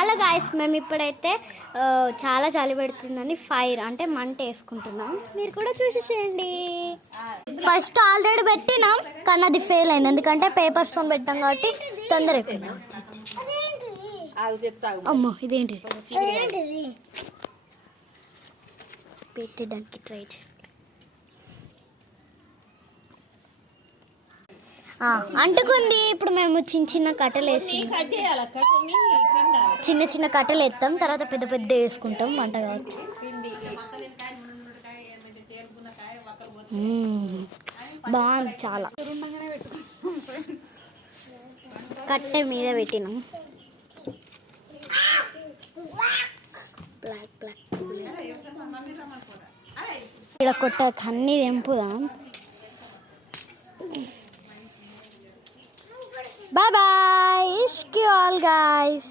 Hello guys, మేము ఇప్పుడైతే చాలా చలి పెడుతుందని ఫైర్ అంటే మంట వేసుకుంటున్నాం. మీరు కూడా చూసేసేయండి. ఫస్ట్ ఆల్రెడీ పెట్టినాం కానీ అది ఫెయిల్ అయింది, ఎందుకంటే పేపర్ స్టోన్ పెట్టాం కాబట్టి తొందర అయిపోయింది. అమ్మో ఇదేంటి పెట్టడానికి ట్రై చేసి అంటుకుంది. ఇప్పుడు మేము చిన్న చిన్న కట్టెలు వేసి చిన్న చిన్న కట్టెలు వేస్తాం, తర్వాత పెద్ద పెద్ద వేసుకుంటాం వంట కాబట్టి. బాగుంది చాలా. కట్టె మీద పెట్టినాం. బ్లాక్ బ్లాక్ ఇక్కడ కొట్ట అన్నీ తెంపుదాం. Bye bye. Ishq you all guys.